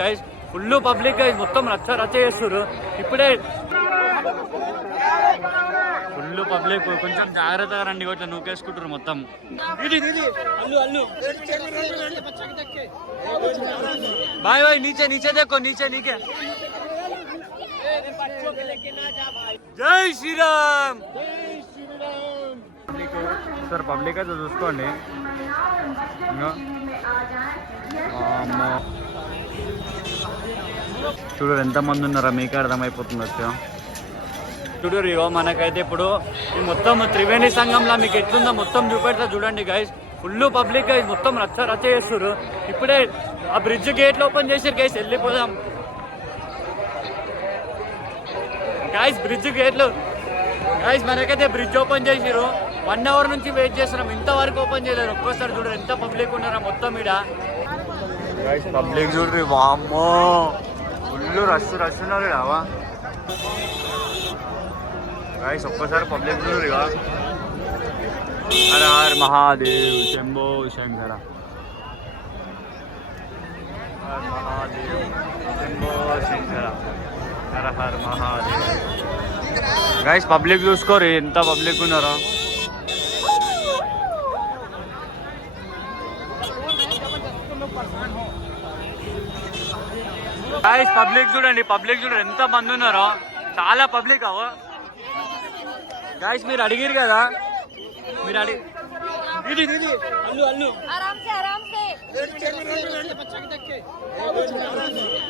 Guys full public guys మొత్తం రచ్చ చేస్తారు ఇప్పుడే. ఫుల్ పబ్లిక్, కొంచెం జాగ్రత్తగా రండి, ఇట్లా నూకేసుకుంటారు మొత్తం. బాయ్ బాయ్, నీచే దేకో, నీకే. జై శ్రీరామ్. సార్ పబ్లిక్ అయితే చూసుకోండి. చూడరు ఎంతమంది ఉన్నారా, మీకే అర్థమైపోతుంది వచ్చా. చూడరు ఇగో మనకైతే ఇప్పుడు ఈ మొత్తం త్రివేణి సంఘంలో మీకు ఎట్లుందో మొత్తం చూపెడతా చూడండి గైస్. ఫుల్ పబ్లిక్ గైస్ మొత్తం రచ్చ చేస్తారు ఇప్పుడే. ఆ బ్రిడ్జ్ గేట్లు ఓపెన్ చేసారు గైస్, వెళ్ళిపోదాం గైస్. బ్రిడ్జ్ గేట్లు గైస్ మనకైతే బ్రిడ్జ్ ఓపెన్ చేసిరు. 1 అవర్ నుంచి వెయిట్ చేస్తున్నాం, ఇంతవరకు ఓపెన్ చేయలేరు. ఒక్కోసారి చూడరు ఎంత పబ్లిక్ ఉన్నారా మొత్తం ఈడ గైస్. పబ్లిక్ చూడ్రి, వామ్మో ఫుల్ రష్ ఉన్నారు రావా గైస్. ఒక్కసారి పబ్లిక్ చూడ్రి. హర హర మహాదేవ్, శంభో శంకర. హర మహాదేవ్, శంభో శంకర, హర హర మహాదేవ్. గైస్ పబ్లిక్ చూసుకోరు ఎంత పబ్లిక్ ఉన్నారో. గైస్ పబ్లిక్ చూడండి ఎంత మంది ఉన్నారో, చాలా పబ్లిక్. అవో గైస్ మీరు అడిగిరు కదా, మీరు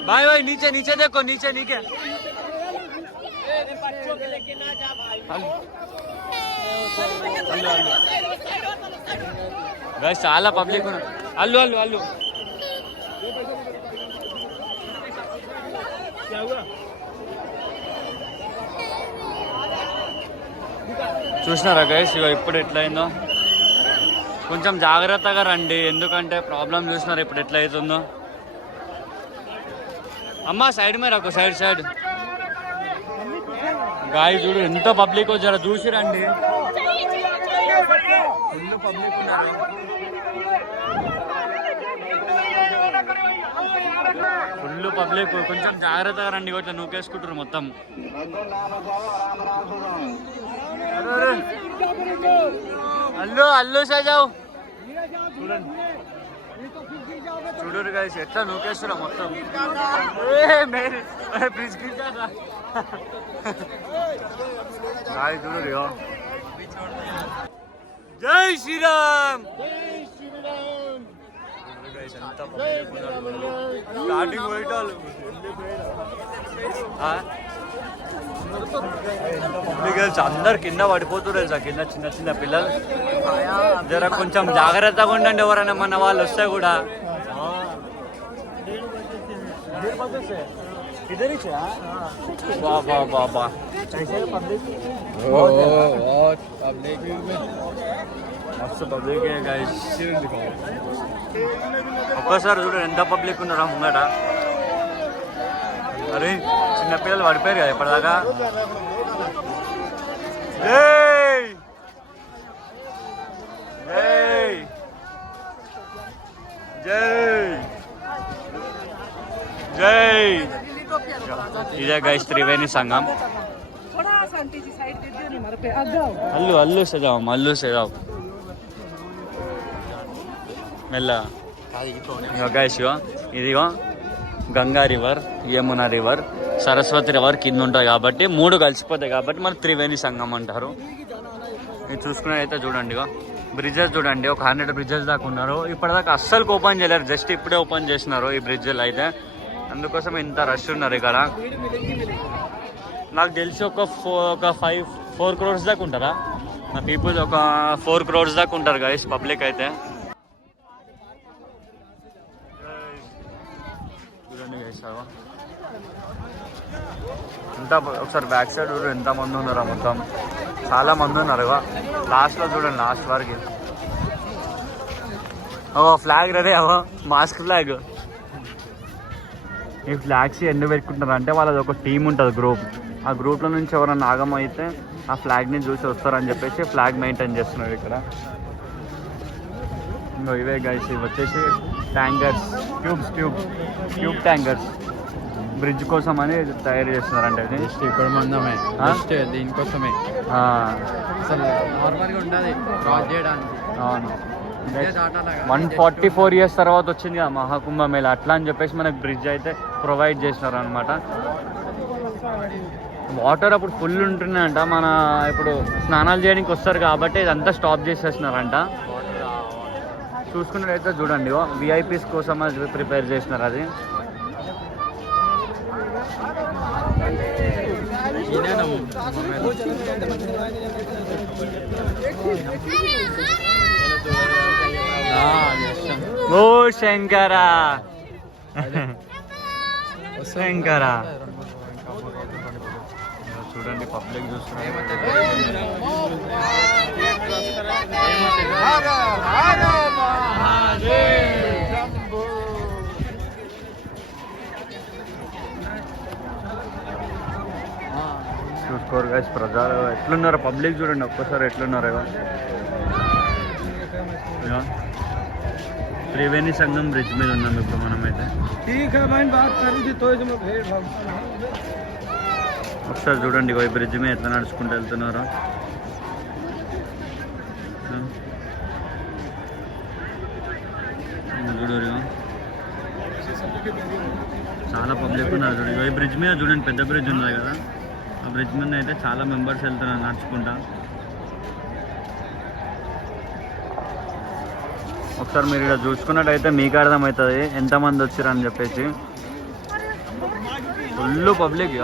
బాయ్ బాయ్, నీచే దేకో, నీకే. గైస్ చాలా పబ్లిక్ ఉన్నారు. అల్లు చూసినారా గైస్, ఇక ఇప్పుడు ఎట్లయిందో. కొంచెం జాగ్రత్తగా రండి, ఎందుకంటే ప్రాబ్లం చూసినారా ఇప్పుడు ఎట్లా అవుతుందో. అమ్మా సైడ్ మీద ఒక సైడ్ గాయ చూడు ఎంత పబ్లిక్ వచ్చారో, చూసి రండి. ఫుల్ పబ్లిక్ ఉన్నారు. ఫుల్ పబ్లిక్, కొంచెం జాగ్రత్తగా రండి, ఇట్లా నూకేసుకుంటారు మొత్తం. అల్లు సజావు చూడరు గైస్ ఎట్లా నూకేస్తున్నా మొత్తం. బ్రిడ్జ్ గిరిజా చూడరు. జై శ్రీరామ్. స్టార్టింగ్ పోయేటాలు అందరు కింద పడిపోతున్నారు తెలుసా, కింద చిన్న పిల్లలు. జర కొంచెం జాగ్రత్తగా ఉండండి, ఎవరైనా మన వాళ్ళు వస్తే కూడా. బాబా ఒక్కసారి చూడండి ఎంత పబ్లిక్ ఉన్నారా ముంగట. అరే చిన్నపిల్లలు పడిపోయారు కదా ఇప్పటిదాకా. జై ఇదే గైస్ త్రివేణి సంఘం. అల్లు సజావు మెల్ల. గైస్ ఇదిగో Ganga river, Yamuna river, Saraswati river కింద ఉంటాయి కాబట్టి 3 కలిసిపోతాయి కాబట్టి మన త్రివేణి సంఘం అంటారు. ఇది చూసుకున్నట్టయితే చూడండి, బ్రిడ్జెస్ చూడండి, ఒక 100 బ్రిడ్జెస్ దాకా ఉన్నారు. ఇప్పటిదాకా అస్సలు ఓపెన్ చేయలేరు, జస్ట్ ఇప్పుడే ఓపెన్ చేసినారు ఈ బ్రిడ్జ్లు అయితే. అందుకోసం ఇంత రష్ ఉన్నారు ఇక్కడ. నాకు తెలిసి ఒక 4 crores దాకా ఉంటారా మా పీపుల్, ఒక 4 crores దాకా ఉంటారు గైస్ పబ్లిక్ అయితే. చూడండి గైస్ అంతా ఒకసారి బ్యాక్ సైడ్ చూడండి ఎంత మంది ఉన్నారా, మొత్తం చాలా మంది ఉన్నారు. లాస్ట్లో చూడండి, లాస్ట్ వరకు ఫ్లాగ్ రెడీ మాస్క్ ఫ్లాగ్. ఈ ఫ్లాగ్స్ ఎందుకు పెట్టుకుంటారు అంటే వాళ్ళది ఒక టీం ఉంటుంది, గ్రూప్. ఆ గ్రూప్లో నుంచి ఎవరైనా ఆగం అయితే ఆ ఫ్లాగ్ని చూసి వస్తారని చెప్పేసి ఫ్లాగ్ మెయింటైన్ చేస్తున్నారు ఇక్కడ. ఇవే గైస్, ఇవి వచ్చేసి ట్యాంకర్స్, ట్యూబ్ ట్యాంకర్స్ బ్రిడ్జ్ కోసం అని తయారు చేస్తున్నారంటే ఇది ఇక్కడ మందమే దీనికోసమే అసలు నార్మల్గా ఉంటుంది క్రాస్ చేయడానికి. అవును, 144 years తర్వాత వచ్చింది కదా మహాకుంభమేళ, అట్లా అని చెప్పేసి మనకు బ్రిడ్జ్ అయితే ప్రొవైడ్ చేసినారు అనమాట. వాటర్ అప్పుడు ఫుల్ ఉంటున్నాయంట, మన ఇప్పుడు స్నానాలు చేయడానికి వస్తారు కాబట్టి ఇదంతా స్టాప్ చేసేసినారంట. చూసుకున్నట్టయితే చూడండి విఐపీస్ కోసం అది ప్రిపేర్ చేసినారు. అది ఓ శంకరా శంకరా చూడండి పబ్లిక్ చూస్తున్నారు. చూసుకోరు గైస్ ప్రజలు ఎట్లున్నారో, పబ్లిక్ చూడండి ఒక్కసారి ఎట్లున్నారో. త్రివేణి సంఘం బ్రిడ్జ్ మీద ఉన్నాం ఇప్పుడు మనమైతే. ఒకసారి చూడండి ఈ బ్రిడ్జ్ మీద ఎట్లా నడుచుకుంటూ వెళ్తున్నారో. చూడరు చాలా పబ్లిక్ ఉన్నారు. చూడండి ఈ బ్రిడ్జ్ మీద చూడండి, పెద్ద బ్రిడ్జ్ ఉంది కదా, ఆ బ్రిడ్జ్ మీద అయితే చాలా మెంబర్స్ వెళ్తున్నారు నడుచుకుంటా. ఒకసారి మీరు ఇక్కడ చూసుకున్నట్టయితే మీకు అర్థమవుతుంది ఎంతమంది వచ్చారు అని చెప్పేసి. ఫుల్ పబ్లిక్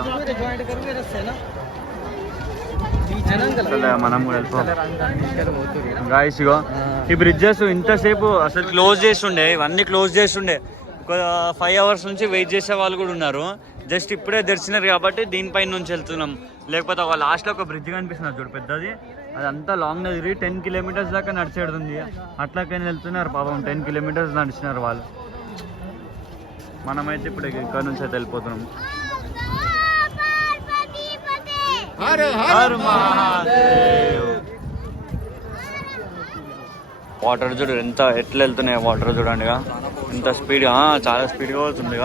మనం గాయస్. ఇగో ఈ బ్రిడ్జెస్ ఇంతసేపు అసలు క్లోజ్ చేసి ఉండే, ఇవన్నీ క్లోజ్ చేసి ఉండే. ఒక 5 hours నుంచి వెయిట్ చేసే వాళ్ళు కూడా ఉన్నారు. జస్ట్ ఇప్పుడే తెరిచినారు కాబట్టి దీనిపైన నుంచి వెళ్తున్నాం. లేకపోతే ఒక లాస్ట్లో ఒక బ్రిడ్జ్ కనిపిస్తున్నారు చూడు పెద్దది, అదంతా లాంగ్ తిరిగి 10 kilometers దాకా నడిచేడుతుంది. అట్లాకైనా వెళ్తున్నారు పాపం, 10 kilometers నడిచినారు వాళ్ళు. మనమైతే ఇప్పుడు ఇక్కడ నుంచి అయితే వెళ్ళిపోతున్నాం. వాటర్ చూడు ఎట్లా వెళ్తున్నాయి, వాటర్ చూడండి ఎంత స్పీడ్, చాలా స్పీడ్గా అవుతుంది.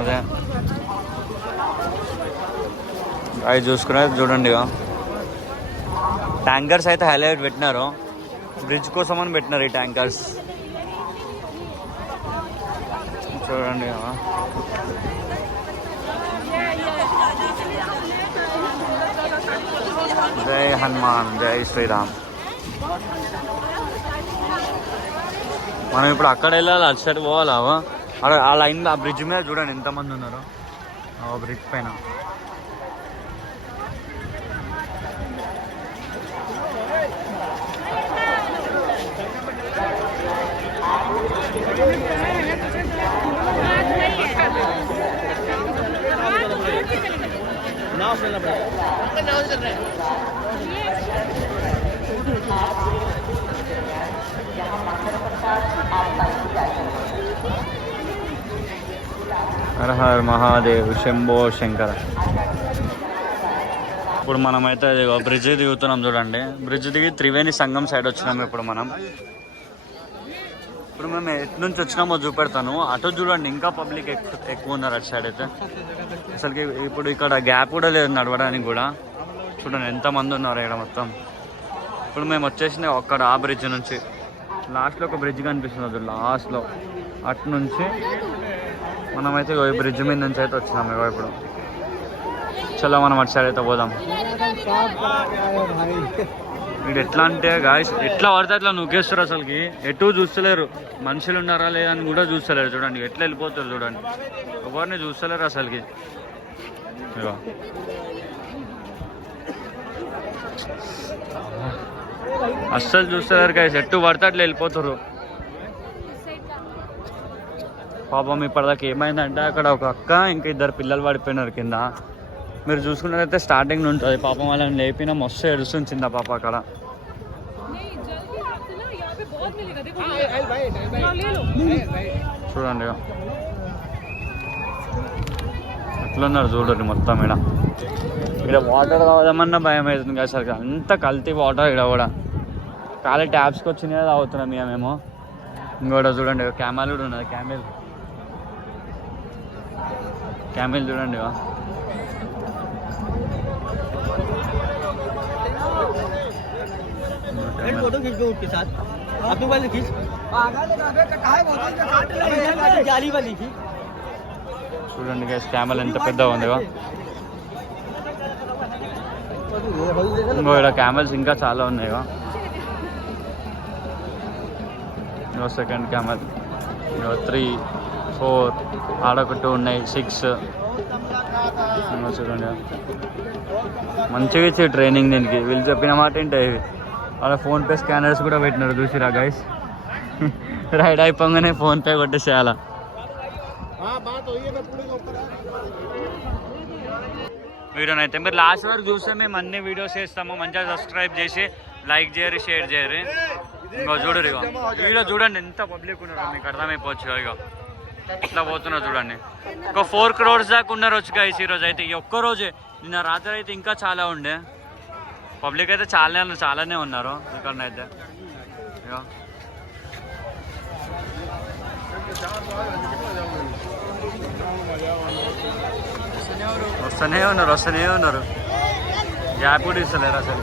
అదే అవి చూసుకునేది చూడండి. ట్యాంకర్స్ అయితే హైలైట్ పెట్టినారు, బ్రిడ్జ్ కోసం అని పెట్టినారు ఈ ట్యాంకర్స్ చూడండి. జై హనుమాన్, జై శ్రీరామ్. మనం ఇప్పుడు అక్కడ వెళ్ళాలి, అటు సైడ్ పోవాలి. ఆ లైన్ ఆ బ్రిడ్జ్ మీద చూడండి ఎంతమంది ఉన్నారు ఆ బ్రిడ్జ్ పైన. హర హర మహాదేవ్, శంభో శంకర. ఇప్పుడు మనమైతే బ్రిడ్జ్ దిగుతున్నాం చూడండి. బ్రిడ్జ్ దిగి త్రివేణి సంఘం సైడ్ వచ్చినాము ఇప్పుడు మనం. ఇప్పుడు మేము ఎటు నుంచి వచ్చినామో చూపెడతాను. అటు చూడండి ఇంకా పబ్లిక్ ఎక్కువ ఉన్నారు అటు సైడ్ అయితే. అసలుకి ఇప్పుడు ఇక్కడ గ్యాప్ కూడా లేదు నడవడానికి కూడా. చూడండి ఎంతమంది ఉన్నారు ఇక్కడ మొత్తం. ఇప్పుడు మేము వచ్చేసిన అక్కడ ఆ బ్రిడ్జ్ నుంచి లాస్ట్లో ఒక బ్రిడ్జ్ కనిపిస్తుంది లాస్ట్లో, అటు నుంచి మనమైతే ఈ బ్రిడ్జ్ మీద నుంచి అయితే వచ్చినాము ఇప్పుడు. చలో మనం అటు సైడ్ అయితే పోదాం. వీడు ఎట్లా అంటే గాయస్ ఎట్లా పడితే అట్లా నూకేస్తారు, అసలుకి ఎటు చూస్తలేరు, మనుషులు ఉన్నారా లేదా అని కూడా చూస్తలేరు. చూడండి ఎట్లా వెళ్ళిపోతారు చూడండి, ఎవరిని చూస్తలేరు అసలుకి. అస్సలు చూస్తలేరు గాయస్, ఎటు పడితే అట్లా వెళ్ళిపోతారు. పాపం ఇప్పటిదాకా ఏమైందంటే అక్కడ ఒక అక్క ఇంకా 2 పిల్లలు పడిపోయినారు కింద. మీరు చూసుకున్నట్లయితే స్టార్టింగ్ ఉంటుంది. పాపం వాళ్ళని లేపినా మస్తు ఏడుస్తుంది చిన్న పాప అక్కడ. చూడండి ఎట్లున్నారు చూడండి మొత్తం. ఇక్కడ వాటర్ తాగుదామన్నా భయం అవుతుంది కదా సార్, అంత కల్తీ వాటర్ ఇక్కడ కూడా. ఖాళీ ట్యాప్స్కి వచ్చినాయి తాగుతున్నాం మేము. ఇంకోటి చూడండి క్యామెల్ కూడా ఉన్నది. క్యామెల్ చూడండి. फोटो खींच दो उसके साथ अपनी वाली खींच जाली वाली खींच చూడండి గైస్ క్యామెల్ ఎంత పెద్దగా ఉందిగా. ఇంకో ఇక్కడ క్యామెల్స్ ఇంకా చాలా ఉన్నాయిగా. ఇంకో సెకండ్ క్యామెల్, ఇంకో 3, 4, ఆడొక 2 ఉన్నాయి, 6. చూడండి మంచిగా ఇచ్చే ట్రైనింగ్ దీనికి. వీళ్ళు చెప్పిన మాట ఏంటి, వాళ్ళ ఫోన్పే స్కానర్స్ కూడా పెట్టినారు చూసిరా గైస్. రైడ్ అయిపోగానే ఫోన్పే కొట్టేసేయాల. వీడియోనైతే మీరు లాస్ట్ వరకు చూస్తే మేము అన్ని వీడియోస్ చేస్తాము. మంచిగా సబ్స్క్రైబ్ చేసి లైక్ చేయరు, షేర్ చేయరు. ఇంకో చూడరు ఇక వీడియో చూడండి ఎంత పబ్లిక్ ఉన్నారు, మీకు అర్థమైపోవచ్చు. ఇక ఇట్లా పోతున్నారు చూడండి. ఒక 4 crores దాకా ఉన్నారు వచ్చి గైస్ ఈరోజు అయితే. ఈ ఒక్కరోజే, నిన్న రాత్రి అయితే ఇంకా చాలా ఉండే పబ్లిక్ అయితే. చాలానే ఉన్నారు ఇక్కడనైతే. ఇక వస్తూనే ఉన్నారు. గ్యాప్ కూడా ఇస్తలేరు అసలు.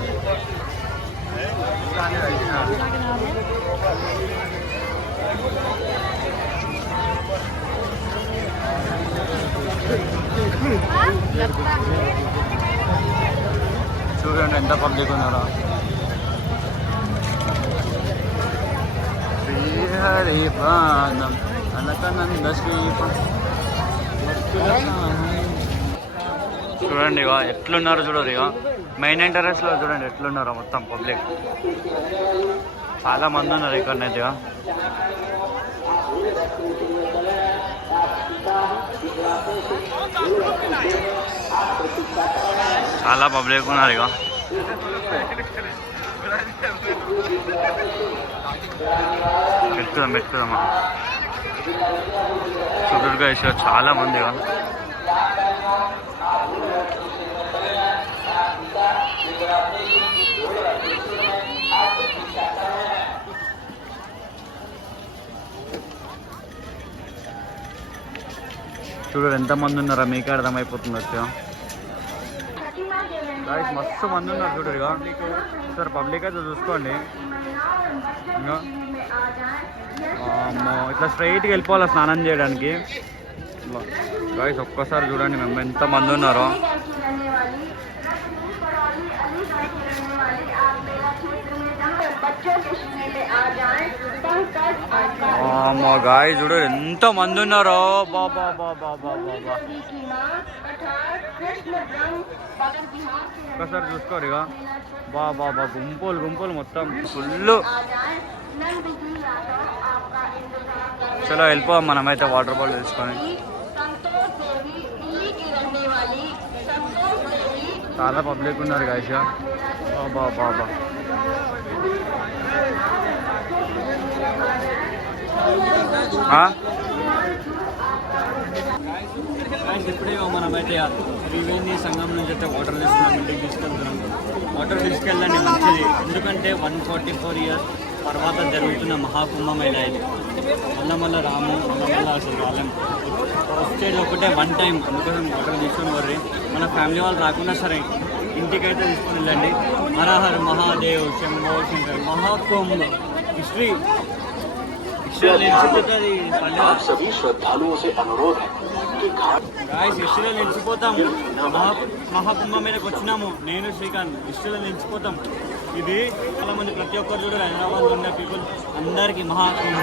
చూడండి ఎంత పబ్లిక్ ఉన్నారో. శ్రీహరిపాదం అనకనంద శ్రీపం. చూడండి ఇక ఎట్లున్నారు చూడరు. ఇక మెయిన్ ఎంట్రన్స్లో చూడండి ఎట్లున్నారో మొత్తం పబ్లిక్. చాలా మంది ఉన్నారు ఇక్కడనైతే. ఇక చాలా పబ్లిక్ ఉన్నారు. ఇక పెట్టుకుందామా చూడరుగా ఇక చాలా మంది. ఇక చూడరు ఎంతమంది ఉన్నారా, మీకే అర్థమైపోతుంది వచ్చా. మస్తు మంది ఉన్నారు చూడరు. ఇక సార్ పబ్లిక్ అయితే చూసుకోండి. ఇంకా ఇట్లా స్ట్రైట్గా వెళ్ళిపోవాలి స్నానం చేయడానికి. గాయ్స్ ఒక్కసారి చూడండి మేము ఎంతమంది ఉన్నారో. గాయ్స్ చూడు ఎంత మంది ఉన్నారో. బాబా ఒక్కసారి చూసుకోరు. ఇక బాబా గుంపులు మొత్తం ఫుల్. చలో వెళ్ళిపోవాలి మనమైతే వాటర్ బాటిల్ తీసుకొని. చాలా పబ్లిక్ ఉన్నారు గాయ్స్. బాబా ఇప్పుడే మనమైతే త్రివేణి సంఘం నుంచి అయితే వాటర్ తీసుకున్నాం, ఇంటికి తీసుకెళ్తున్నాం. వాటర్ తీసుకెళ్ళండి మంచిది, ఎందుకంటే 144 years తర్వాత జరుగుతున్న మహాకుంభమేళ ఇది. మళ్ళీ రాము మళ్ళీ అసలు వాళ్ళం వచ్చేది ఒకటే 1 time. అందుకోసం వాటర్ తీసుకొని వర్రి మన ఫ్యామిలీ వాళ్ళు రాకుండా సరే ఇంటికైతే తీసుకొని వెళ్ళండి. హర హర మహాదేవ్ శంభో శంకర్. మహాకుంభ హిస్టరీ నిలిచిపోతుంది. హిస్టరీలో నిలిచిపోతాం. మహాకుంభమేళకి వచ్చినాము నేను శ్రీకాంత్. హిస్టరీలో నిలిచిపోతాం. ఇది చాలా మంది ప్రతి ఒక్కరు చూడరు, హైదరాబాద్లో ఉన్న పీపుల్ అందరికీ మహాకుంభ.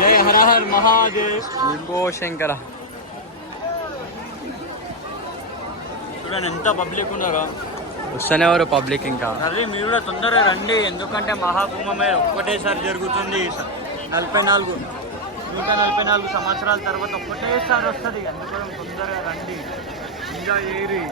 జై హర హర్ మహాదేవ్ శంభో శంకర. చూడండి ఎంత పబ్లిక్ ఉన్నారో. వస్తూనే వారు పబ్లిక్. ఇంకా అదే మీరు కూడా తొందరగా రండి, ఎందుకంటే మహాకుంభమేళ ఒక్కటేసారి జరుగుతుంది. 44 సంవత్సరాల తర్వాత ఒక్కటేసారి వస్తుంది. అందుకోసం తొందరగా రండి, ఎంజాయ్ చేయరి.